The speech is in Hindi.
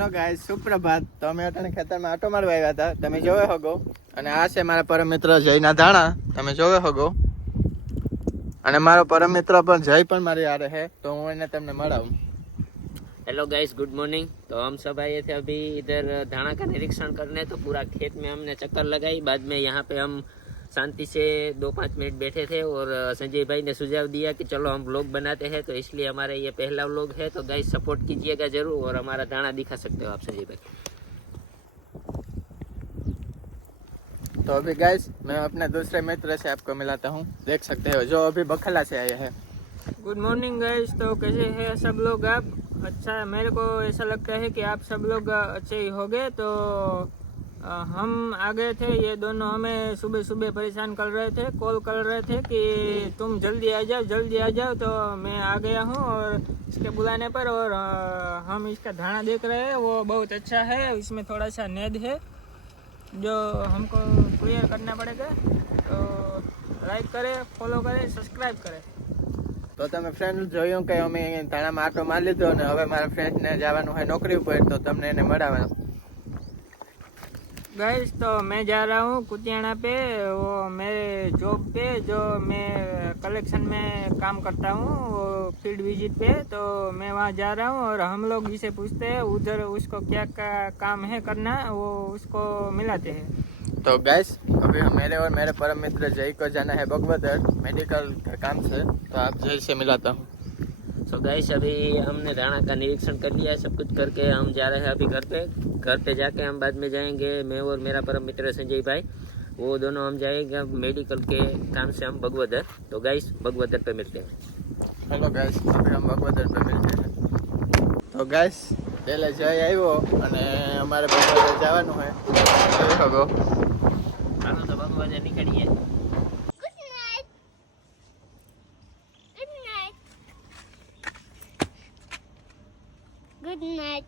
Hello guys, સુપ્રભાત. તો અમે અટાણે ખેતરમાં આટો મારવા આવ્યા હતા, તમે જોવે હોગો. અને આ છે મારા પરમ મિત્ર જયના ધાણા, તમે જોવે હોગો. અને મારો પરમ મિત્ર પણ જય પણ મારી આ રહે, તો હું એને તમને મળાવું. Hello guys, good morning. तो हम सब आए थे अभी इधर धाना का निरीक्षण करने। तो पूरा खेत में हमने चक्कर लगाई। बाद में यहाँ पे हम शांति से 2-5 मिनट बैठे थे और संजय भाई ने सुझाव दिया कि चलो हम व्लॉग बनाते हैं। तो इसलिए हमारा ये पहला व्लॉग है। तो गाइस सपोर्ट कीजिएगा जरूर और हमारा दाना दिखा सकते हो आप संजय भाई। तो अभी गाइस मैं अपने दूसरे मित्र से आपको मिलाता हूँ, देख सकते हो, जो अभी बखला से आए हैं। Good morning guys. तो कैसे हैं सब लोग आप? अच्छा, मेरे को ऐसा लगता है कि आप सब लोग अच्छे ही होंगे। तो हम आ गए थे, ये दोनों हमें सुबह सुबह परेशान कर रहे थे, कॉल कर रहे थे कि तुम जल्दी आ जाओ, जल्दी आ जाओ। तो मैं आ गया हूँ और इसके बुलाने पर, और हम इसका धाना देख रहे हैं, वो बहुत अच्छा है। इसमें थोड़ा सा नेद है जो हमको क्लियर करना पड़ेगा। तो लाइक करें, फॉलो करें, सब्सक्राइब करें। તો તમે ફ્રેન્ડ જોયું કે અમે ધાણામાં આટો મારી લીધો અને હવે મારા ફ્રેન્ડને જવાનું હોય નોકરી ઉપર, તો તમને એને મળાવવાનું. गाइस तो मैं जा रहा हूँ कुतियाना पे, वो मेरे जॉब पे जो मैं कलेक्शन में काम करता हूँ, वो फील्ड विजिट पे। तो मैं वहाँ जा रहा हूँ और हम लोग इसे पूछते हैं उधर उसको क्या काम है करना, वो उसको मिलाते हैं। तो गैस अभी मेरे और मेरे परम मित्र जय को जाना है बगवदर, मेडिकल का काम से, तो आप जय से मिलाता हूँ. सो गाइस अभी हमने धाना का निरीक्षण कर लिया है, सब कुछ करके हम जा रहे हैं अभी घर पे। घर पे जाके हम बाद में जाएंगे, मैं और मेरा परम मित्र संजय भाई, वो दोनों हम जाएंगे मेडिकल के काम से हम बगवदर। तो गाइस बगवदर पे मिलते हैं। हेलो गैस, अभी हम बगवदर पे मिलते हैं. तो गैस पहले જય આવ્યો અને અમારે બગવદર જવાનું હોય. જોઈ શકો. ચાલો તો બગવદર નીકળીએ. Good night.